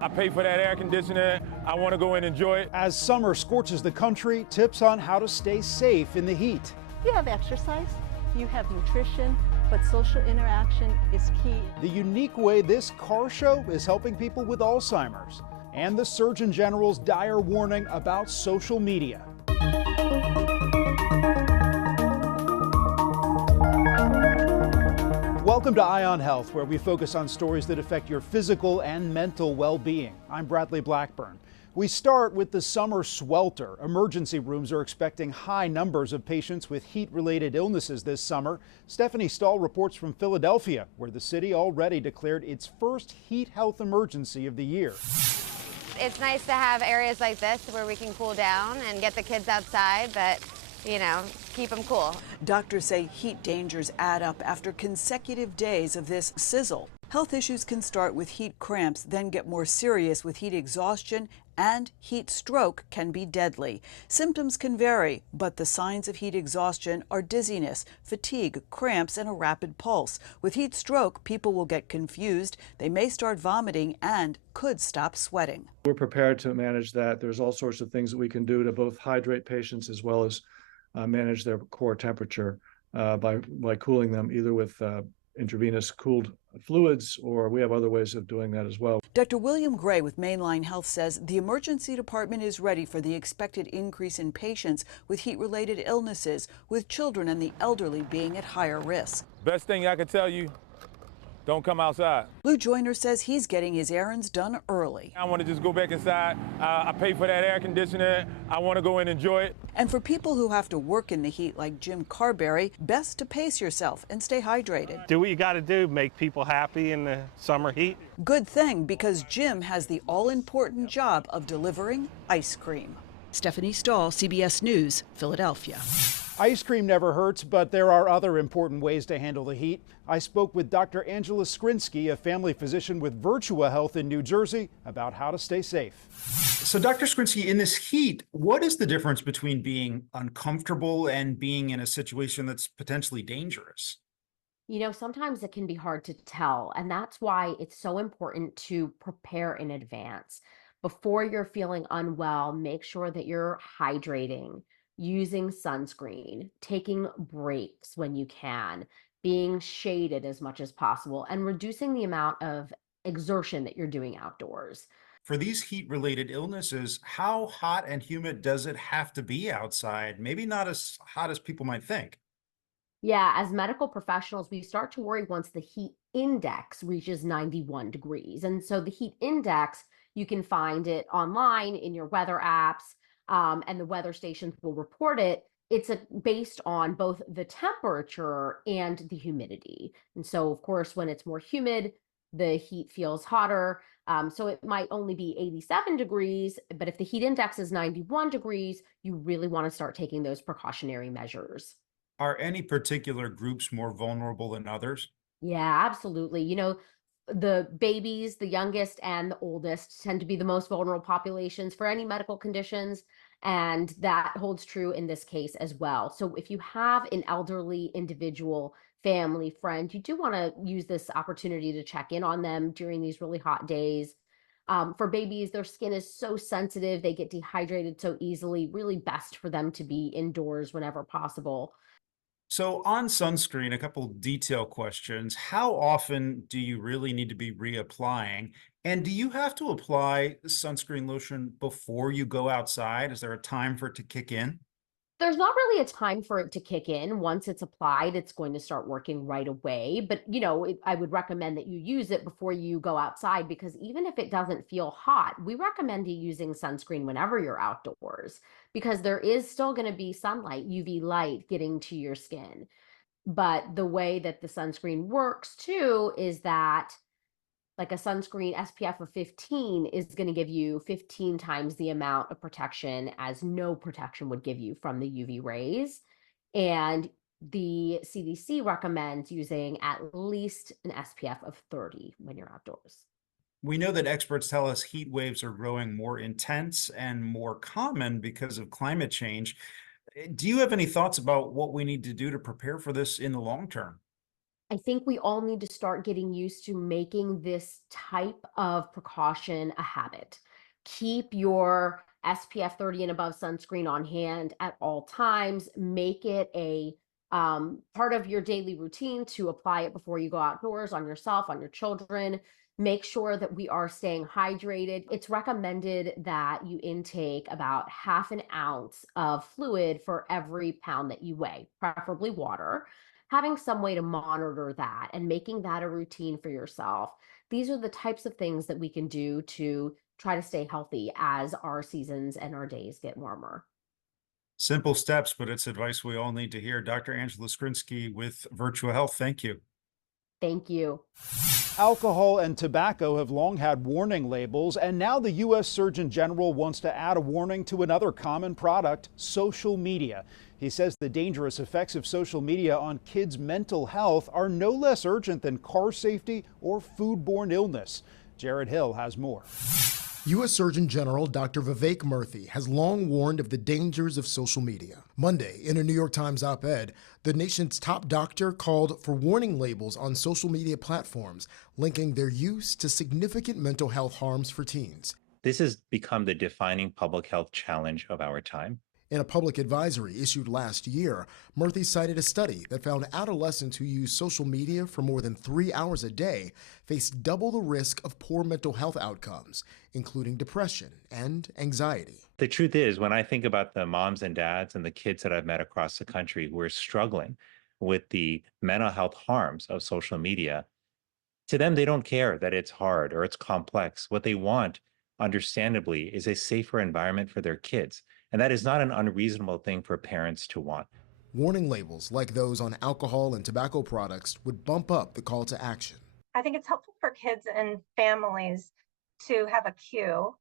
I pay for that air conditioner. I want to go and enjoy it. As summer scorches the country, tips on how to stay safe in the heat. You have exercise, you have nutrition, but social interaction is key. The unique way this car show is helping people with Alzheimer's, and the Surgeon General's dire warning about social media. Welcome to Eye on Health, where we focus on stories that affect your physical and mental well-being. I'm Bradley Blackburn. We start with the summer swelter. Emergency rooms are expecting high numbers of patients with heat-related illnesses this summer. Stephanie Stahl reports from Philadelphia, where the city already declared its first heat health emergency of the year. It's nice to have areas like this where we can cool down and get the kids outside, but keep them cool. Doctors say heat dangers add up after consecutive days of this sizzle. Health issues can start with heat cramps, then get more serious with heat exhaustion, and heat stroke can be deadly. Symptoms can vary, but the signs of heat exhaustion are dizziness, fatigue, cramps, and a rapid pulse. With heat stroke, people will get confused, they may start vomiting, and could stop sweating. We're prepared to manage that. There's all sorts of things that we can do to both hydrate patients as well as manage their core temperature by cooling them, either with intravenous cooled fluids, or we have other ways of doing that as well. Dr. William Gray with Mainline Health says the emergency department is ready for the expected increase in patients with heat-related illnesses, with children and the elderly being at higher risk. Best thing I can tell you, don't come outside. Lou Joyner says he's getting his errands done early. I want to just go back inside. I pay for that air conditioner. I want to go and enjoy it. And for people who have to work in the heat like Jim Carberry, best to pace yourself and stay hydrated. Do what you got to do, make people happy in the summer heat. Good thing, because Jim has the all-important job of delivering ice cream. Stephanie Stahl, CBS News, Philadelphia. Ice cream never hurts, but there are other important ways to handle the heat. I spoke with Dr. Angela Skrinsky, a family physician with Virtua Health in New Jersey, about how to stay safe. So, Dr. Skrinsky, in this heat, what is the difference between being uncomfortable and being in a situation that's potentially dangerous? Sometimes it can be hard to tell, and that's why it's so important to prepare in advance. Before you're feeling unwell, make sure that you're hydrating, using sunscreen, taking breaks when you can, being shaded as much as possible, and reducing the amount of exertion that you're doing outdoors. For these heat-related illnesses, how hot and humid does it have to be outside? Maybe not as hot as people might think. Yeah, as medical professionals, we start to worry once the heat index reaches 91 degrees. And so the heat index, you can find it online in your weather apps, and the weather stations will report it. It's based on both the temperature and the humidity. And so, of course, when it's more humid, the heat feels hotter. So it might only be 87 degrees, but if the heat index is 91 degrees, you really want to start taking those precautionary measures. Are any particular groups more vulnerable than others? Yeah, absolutely. The babies, the youngest and the oldest, tend to be the most vulnerable populations for any medical conditions. And that holds true in this case as well. So if you have an elderly individual, family, friend, you do want to use this opportunity to check in on them during these really hot days. For babies, their skin is so sensitive, they get dehydrated so easily, really best for them to be indoors whenever possible. So on sunscreen, a couple detail questions. How often do you really need to be reapplying? And do you have to apply sunscreen lotion before you go outside? Is there a time for it to kick in? There's not really a time for it to kick in. Once it's applied, it's going to start working right away. But, I would recommend that you use it before you go outside, because even if it doesn't feel hot, we recommend you using sunscreen whenever you're outdoors, because there is still going to be sunlight, UV light getting to your skin. But the way that the sunscreen works too is that, like, a sunscreen SPF of 15 is going to give you 15 times the amount of protection as no protection would give you from the UV rays. And the CDC recommends using at least an SPF of 30 when you're outdoors. We know that experts tell us heat waves are growing more intense and more common because of climate change. Do you have any thoughts about what we need to do to prepare for this in the long term? I think we all need to start getting used to making this type of precaution a habit. Keep your SPF 30 and above sunscreen on hand at all times. Make it a part of your daily routine to apply it before you go outdoors on yourself, on your children. Make sure that we are staying hydrated. It's recommended that you intake about half an ounce of fluid for every pound that you weigh, preferably water. Having some way to monitor that and making that a routine for yourself. These are the types of things that we can do to try to stay healthy as our seasons and our days get warmer. Simple steps, but it's advice we all need to hear. Dr. Angela Skrinsky with Virtua Health. Thank you. Thank you. Alcohol and tobacco have long had warning labels, and now the U.S. Surgeon General wants to add a warning to another common product, social media. He says the dangerous effects of social media on kids' mental health are no less urgent than car safety or foodborne illness. Jared Hill has more. U.S. Surgeon General Dr. Vivek Murthy has long warned of the dangers of social media. Monday, in a New York Times op-ed, the nation's top doctor called for warning labels on social media platforms, linking their use to significant mental health harms for teens. This has become the defining public health challenge of our time. In a public advisory issued last year, Murthy cited a study that found adolescents who use social media for more than 3 hours a day face double the risk of poor mental health outcomes, including depression and anxiety. The truth is, when I think about the moms and dads and the kids that I've met across the country who are struggling with the mental health harms of social media, to them, they don't care that it's hard or it's complex. What they want, understandably, is a safer environment for their kids. And that is not an unreasonable thing for parents to want. Warning labels like those on alcohol and tobacco products would bump up the call to action. I think it's helpful for kids and families to have a cue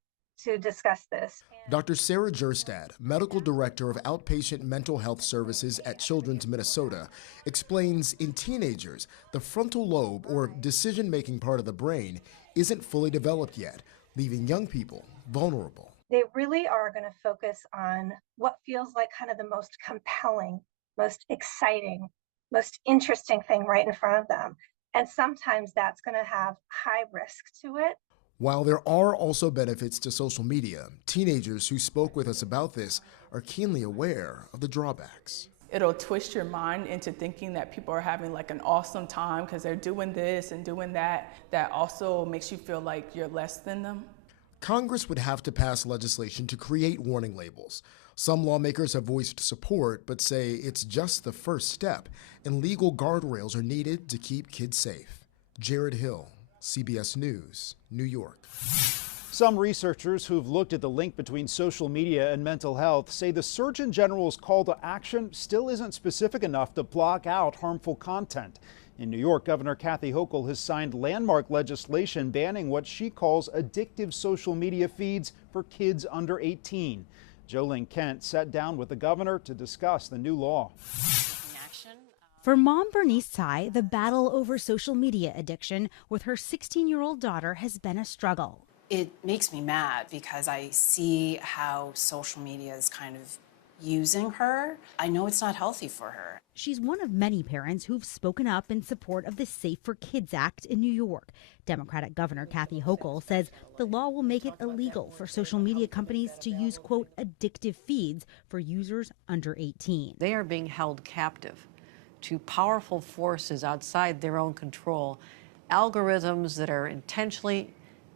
to discuss this. Dr. Sarah Jerstad, Medical Director of Outpatient Mental Health Services at Children's Minnesota, explains in teenagers, the frontal lobe, or decision-making part of the brain, isn't fully developed yet, leaving young people vulnerable. They really are going to focus on what feels like kind of the most compelling, most exciting, most interesting thing right in front of them. And sometimes that's going to have high risk to it. While there are also benefits to social media, teenagers who spoke with us about this are keenly aware of the drawbacks. It'll twist your mind into thinking that people are having like an awesome time because they're doing this and doing that. That also makes you feel like you're less than them. Congress would have to pass legislation to create warning labels. Some lawmakers have voiced support, but say it's just the first step, and legal guardrails are needed to keep kids safe. Jared Hill, CBS News, New York. Some researchers who've looked at the link between social media and mental health say the Surgeon General's call to action still isn't specific enough to block out harmful content. In New York, Governor Kathy Hochul has signed landmark legislation banning what she calls addictive social media feeds for kids under 18. Jolene Kent sat down with the governor to discuss the new law. For mom Bernice Tsai, the battle over social media addiction with her 16-year-old daughter has been a struggle. It makes me mad because I see how social media is kind of using her. I know it's not healthy for her. She's one of many parents who've spoken up in support of the Safe for Kids Act in New York. Democratic Governor Kathy Hochul says the law will make it illegal for social media companies to use, quote, addictive feeds for users under 18. They are being held captive to powerful forces outside their own control, algorithms that are intentionally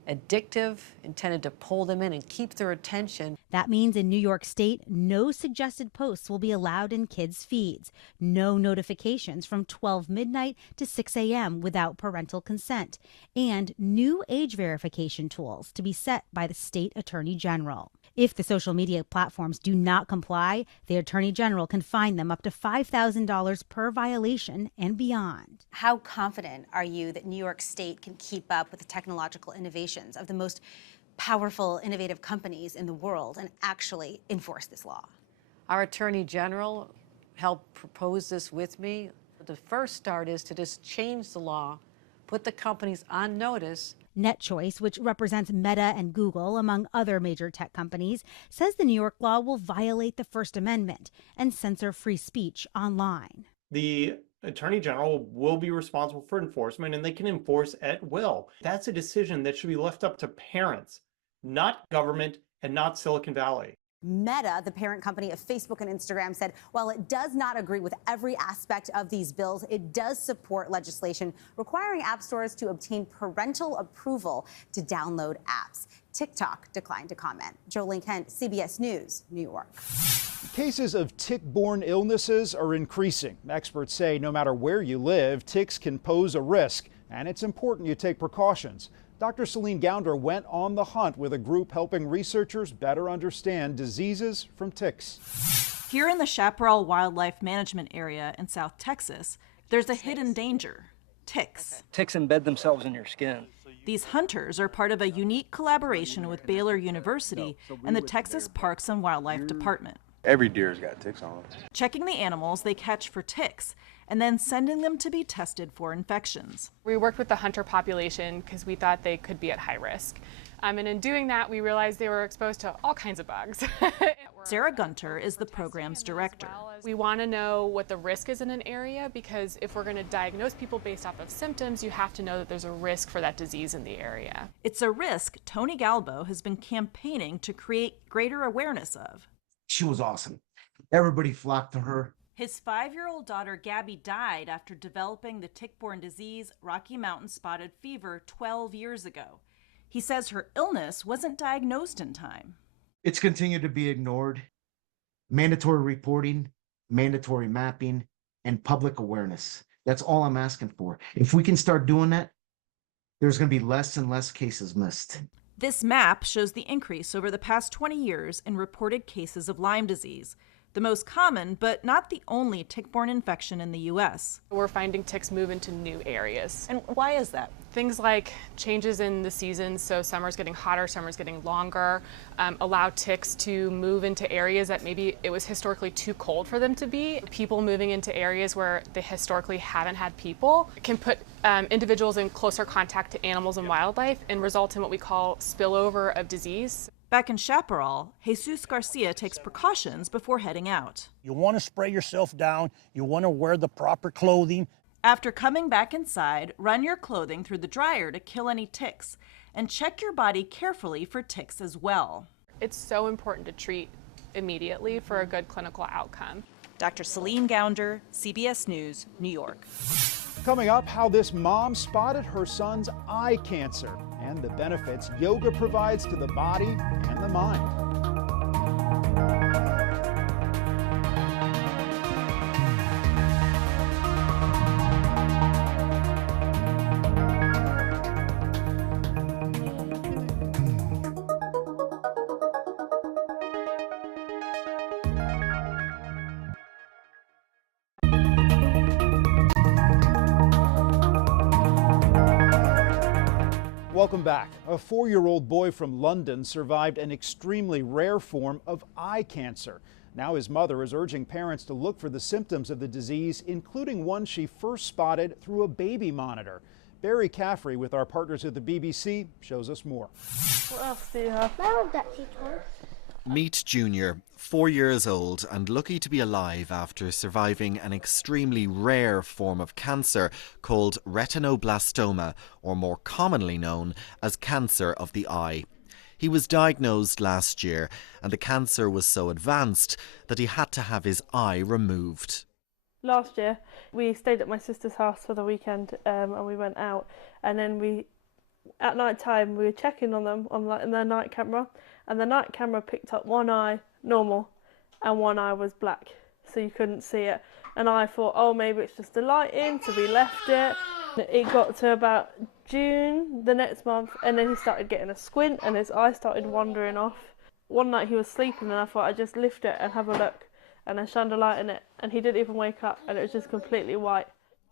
addictive, intended to pull them in and keep their attention. That means in New York State, no suggested posts will be allowed in kids' feeds, no notifications from 12 midnight to 6 a.m. without parental consent, and new age verification tools to be set by the state attorney general. If the social media platforms do not comply, the attorney general can fine them up to $5,000 per violation and beyond. How confident are you that New York State can keep up with the technological innovations of the most powerful, innovative companies in the world and actually enforce this law? Our attorney general helped propose this with me. The first start is to just change the law, put the companies on notice. NetChoice, which represents Meta and Google, among other major tech companies, says the New York law will violate the First Amendment and censor free speech online. The Attorney General will be responsible for enforcement, and they can enforce at will. That's a decision that should be left up to parents, not government and not Silicon Valley. Meta, the parent company of Facebook and Instagram, said while it does not agree with every aspect of these bills, it does support legislation requiring app stores to obtain parental approval to download apps. TikTok declined to comment. Jolene Kent, CBS News, New York. Cases of tick-borne illnesses are increasing. Experts say no matter where you live, ticks can pose a risk, and it's important you take precautions. Dr. Celine Gounder went on the hunt with a group helping researchers better understand diseases from ticks. Here in the Chaparral Wildlife Management Area in South Texas, there's a hidden danger: ticks. Ticks embed themselves in your skin. These hunters are part of a unique collaboration with Baylor University and the Texas Parks and Wildlife Department. Every deer's got ticks on it. Checking the animals they catch for ticks and then sending them to be tested for infections. We worked with the hunter population because we thought they could be at high risk. And in doing that, we realized they were exposed to all kinds of bugs. Sarah Gunter is the program's director. We want to know what the risk is in an area, because if we're going to diagnose people based off of symptoms, you have to know that there's a risk for that disease in the area. It's a risk Tony Galbo has been campaigning to create greater awareness of. She was awesome. Everybody flocked to her. His 5-year-old daughter Gabby died after developing the tick-borne disease Rocky Mountain spotted fever 12 years ago. He says her illness wasn't diagnosed in time. It's continued to be ignored. Mandatory reporting, mandatory mapping, and public awareness. That's all I'm asking for. If we can start doing that, there's going to be less and less cases missed. This map shows the increase over the past 20 years in reported cases of Lyme disease, the most common but not the only tick-borne infection in the U.S. We're finding ticks move into new areas. And why is that? Things like changes in the seasons, so summer's getting hotter, summer's getting longer, allow ticks to move into areas that maybe it was historically too cold for them to be. People moving into areas where they historically haven't had people can put individuals in closer contact to animals and wildlife and result in what we call spillover of disease. Back in Chaparral, Jesus Garcia takes precautions before heading out. You want to spray yourself down. You want to wear the proper clothing. After coming back inside, run your clothing through the dryer to kill any ticks and check your body carefully for ticks as well. It's so important to treat immediately for a good clinical outcome. Dr. Celine Gounder, CBS News, New York. Coming up, how this mom spotted her son's eye cancer and the benefits yoga provides to the body and the mind. Welcome back. A 4-year-old boy from London survived an extremely rare form of eye cancer. Now his mother is urging parents to look for the symptoms of the disease, including one she first spotted through a baby monitor. Barry Caffrey with our partners at the BBC shows us more. What else do you have? Meet Junior, 4 years old and lucky to be alive after surviving an extremely rare form of cancer called retinoblastoma, or more commonly known as cancer of the eye. He was diagnosed last year and the cancer was so advanced that he had to have his eye removed. Last year we stayed at my sister's house for the weekend and we went out, and then at night time we were checking on them on their night camera, and the night camera picked up one eye normal and one eye was black, so you couldn't see it. And I thought, oh, maybe it's just the lighting, so we left it. It got to about June the next month, and then he started getting a squint and his eye started wandering off. One night he was sleeping and I thought I'd just lift it and have a look, and I shined a light in it and he didn't even wake up and it was just completely white.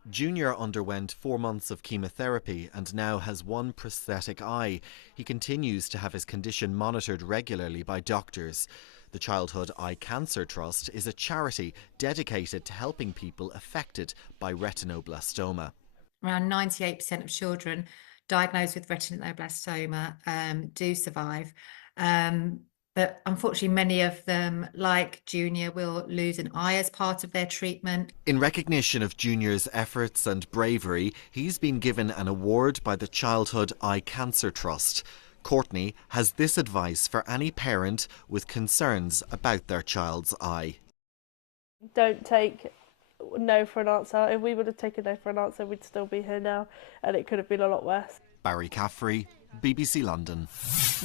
Junior underwent 4 months of chemotherapy and now has one prosthetic eye. He continues to have his condition monitored regularly by doctors. The Childhood Eye Cancer Trust is a charity dedicated to helping people affected by retinoblastoma. Around 98% of children diagnosed with retinoblastoma do survive. But unfortunately, many of them, like Junior, will lose an eye as part of their treatment. In recognition of Junior's efforts and bravery, he's been given an award by the Childhood Eye Cancer Trust. Courtney has this advice for any parent with concerns about their child's eye. Don't take no for an answer. If we would have taken no for an answer, we'd still be here now, and it could have been a lot worse. Barry Caffrey, BBC London.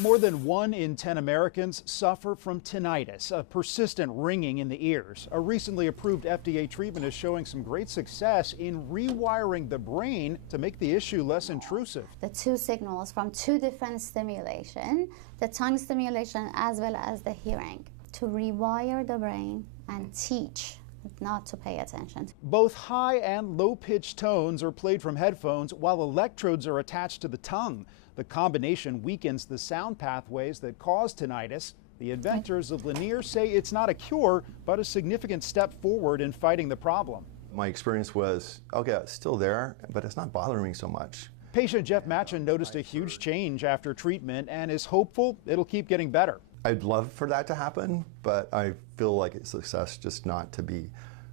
More than 1 in 10 Americans suffer from tinnitus, a persistent ringing in the ears. A recently approved FDA treatment is showing some great success in rewiring the brain to make the issue less intrusive. The two signals from two different stimulation, the tongue stimulation as well as the hearing, to rewire the brain and teach not to pay attention. Both high and low-pitched tones are played from headphones while electrodes are attached to the tongue. The combination weakens the sound pathways that cause tinnitus. The inventors of Lanier say it's not a cure, but a significant step forward in fighting the problem. My experience was, okay, it's still there, but it's not bothering me so much. Patient Jeff Matchin noticed a huge change after treatment and is hopeful it'll keep getting better. I'd love for that to happen, but I feel like it's a success just not to be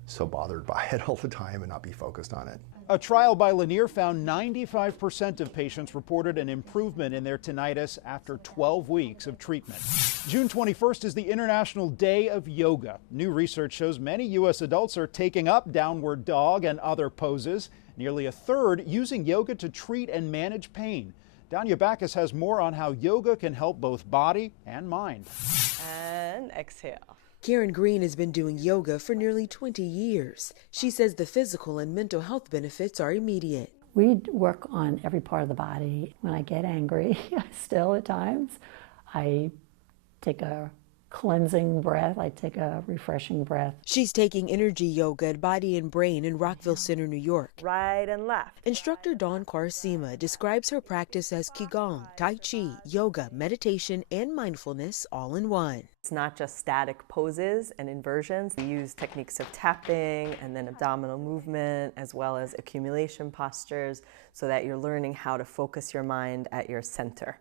so bothered by it all the time and not be focused on it. A trial by Lanier found 95% of patients reported an improvement in their tinnitus after 12 weeks of treatment. June 21st is the International Day of Yoga. New research shows many U.S. adults are taking up downward dog and other poses. Nearly a third using yoga to treat and manage pain. Danya Backus has more on how yoga can help both body and mind. And exhale. Karen Green has been doing yoga for nearly 20 years. She says the physical and mental health benefits are immediate. We work on every part of the body. When I get angry, still at times, I take a cleansing breath. I take a refreshing breath. She's taking energy yoga at Body and Brain in Rockville Center, New York. Right and left. Instructor Dawn Kwarsima describes her practice as Qigong, Tai Chi, yoga, meditation, and mindfulness all in one. It's not just static poses and inversions. We use techniques of tapping and then abdominal movement as well as accumulation postures so that you're learning how to focus your mind at your center.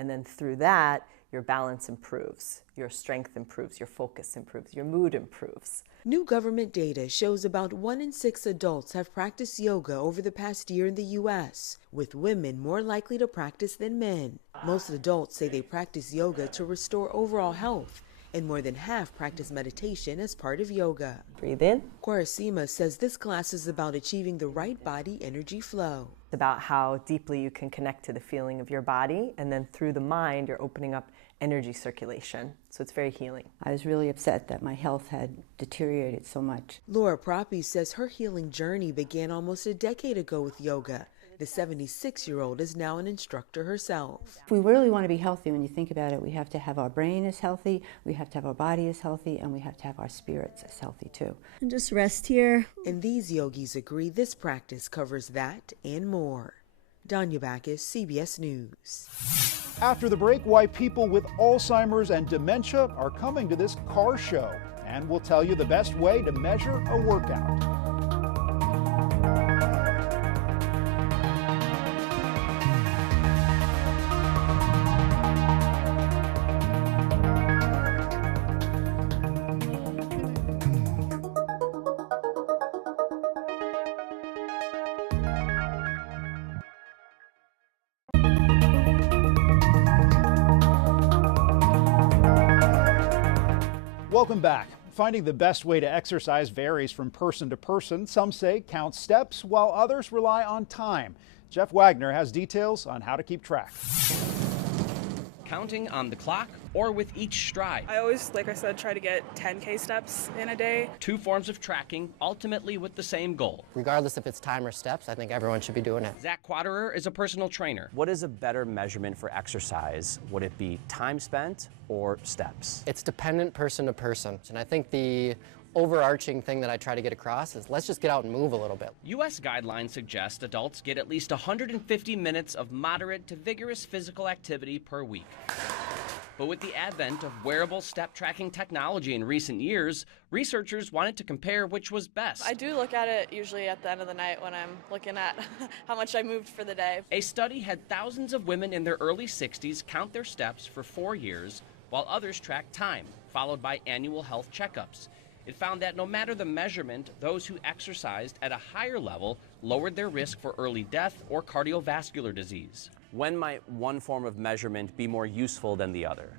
And then through that, your balance improves, your strength improves, your focus improves, your mood improves. New government data shows about 1 in 6 adults have practiced yoga over the past year in the U.S., with women more likely to practice than men. Most adults say they practice yoga to restore overall health, and more than half practice meditation as part of yoga. Breathe in. Kwarsima says this class is about achieving the right body energy flow. It's about how deeply you can connect to the feeling of your body, and then through the mind, you're opening up energy circulation. So it's very healing. I was really upset that my health had deteriorated so much. Laura Proppy says her healing journey began almost a decade ago with yoga. The 76-year-old is now an instructor herself. If we really want to be healthy, when you think about it, we have to have our brain as healthy, we have to have our body as healthy, and we have to have our spirits as healthy too. And just rest here. And these yogis agree this practice covers that and more. Danya Backus, CBS News. After the break, why people with Alzheimer's and dementia are coming to this car show. And we'll tell you the best way to measure a workout. Welcome back. Finding the best way to exercise varies from person to person. Some say count steps, while others rely on time. Jeff Wagner has details on how to keep track. Counting on the clock or with each stride. I always, like I said, try to get 10K steps in a day. 2 forms of tracking, ultimately with the same goal. Regardless if it's time or steps, I think everyone should be doing it. Zach Quaderer is a personal trainer. What is a better measurement for exercise? Would it be time spent or steps? It's dependent person to person. And I think the overarching thing that I try to get across is let's just get out and move a little bit. U.S. guidelines suggest adults get at least 150 minutes of moderate to vigorous physical activity per week. But with the advent of wearable step tracking technology in recent years, researchers wanted to compare which was best. I do look at it usually at the end of the night when I'm looking at how much I moved for the day. A study had thousands of women in their early 60s count their steps for 4 years, while others tracked time, followed by annual health checkups. It found that no matter the measurement, those who exercised at a higher level lowered their risk for early death or cardiovascular disease. When might one form of measurement be more useful than the other?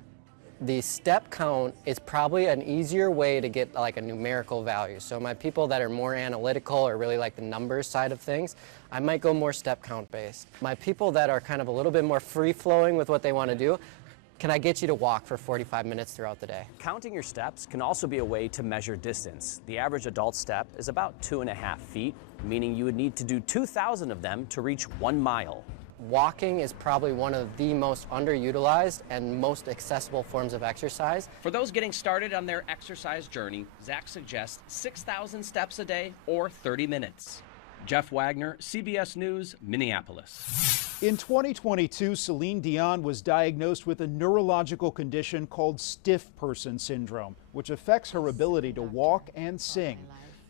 The step count is probably an easier way to get like a numerical value. So my people that are more analytical or really like the numbers side of things, I might go more step count based. My people that are kind of a little bit more free-flowing with what they want to do, can I get you to walk for 45 minutes throughout the day? Counting your steps can also be a way to measure distance. The average adult step is about 2.5 feet, meaning you would need to do 2,000 of them to reach 1 mile. Walking is probably one of the most underutilized and most accessible forms of exercise. For those getting started on their exercise journey, Zach suggests 6,000 steps a day or 30 minutes. Jeff Wagner, CBS News, Minneapolis. In 2022, Celine Dion was diagnosed with a neurological condition called stiff person syndrome, which affects her ability to walk and sing.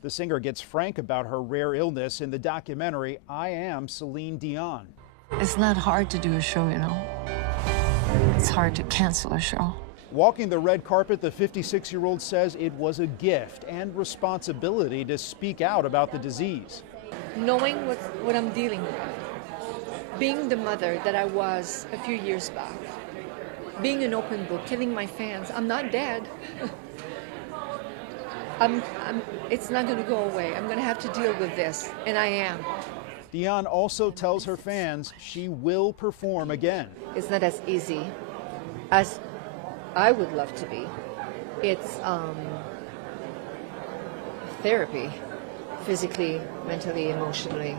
The singer gets frank about her rare illness in the documentary, I Am Celine Dion. It's not hard to do a show, you know. It's hard to cancel a show. Walking the red carpet, the 56-year-old says it was a gift and responsibility to speak out about the disease. Knowing what I'm dealing with, being the mother that I was a few years back, being an open book, telling my fans, I'm not dead. It's not going to go away. I'm going to have to deal with this, and I am. Dion also tells her fans she will perform again. It's not as easy as I would love to be. It's therapy, physically, mentally, emotionally,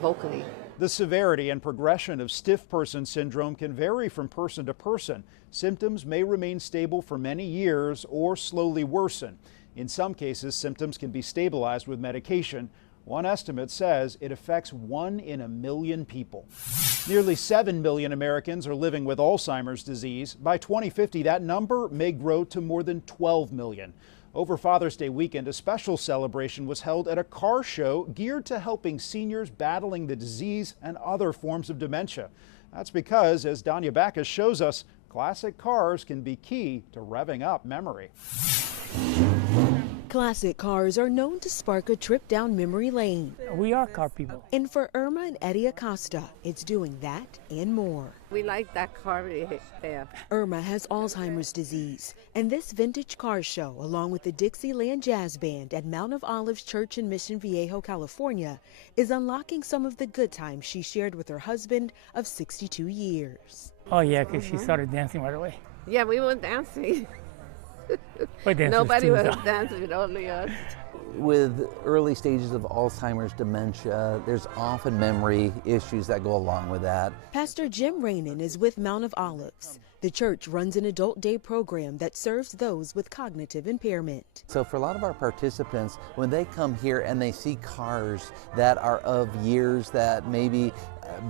vocally. The severity and progression of stiff person syndrome can vary from person to person. Symptoms may remain stable for many years or slowly worsen. In some cases, symptoms can be stabilized with medication. One estimate says it affects 1 in a million people. Nearly 7 million Americans are living with Alzheimer's disease. By 2050, that number may grow to more than 12 million. Over Father's Day weekend, a special celebration was held at a car show geared to helping seniors battling the disease and other forms of dementia. That's because, as Danya Backus shows us, classic cars can be key to revving up memory. Classic cars are known to spark a trip down memory lane. We are car people. And for Irma and Eddie Acosta, it's doing that and more. We like that car there. Irma has Alzheimer's disease, and this vintage car show, along with the Dixieland Jazz Band at Mount of Olives Church in Mission Viejo, California, is unlocking some of the good times she shared with her husband of 62 years. Oh yeah, because she started dancing right away. Yeah, we were dancing. Nobody was dancing, only us. With early stages of Alzheimer's dementia, there's often memory issues that go along with that. Pastor Jim Rainin is with Mount of Olives. The church runs an adult day program that serves those with cognitive impairment. So for a lot of our participants, when they come here and they see cars that are of years that maybe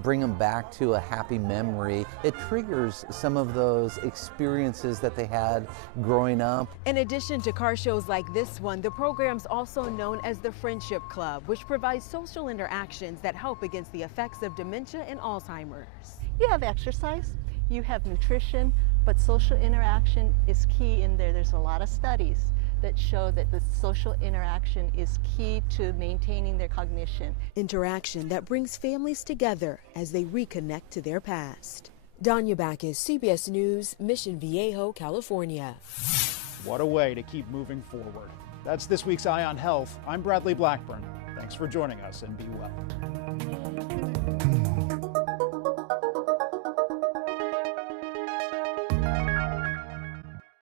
bring them back to a happy memory, it triggers some of those experiences that they had growing up. In addition to car shows like this one, the program's also known as the Friendship Club, which provides social interactions that help against the effects of dementia and Alzheimer's. You have exercise, you have nutrition, but social interaction is key in there. There's a lot of studies that show that the social interaction is key to maintaining their cognition. Interaction that brings families together as they reconnect to their past. Danya Backus, CBS News, Mission Viejo, California. What a way to keep moving forward. That's this week's Eye on Health. I'm Bradley Blackburn. Thanks for joining us, and be well.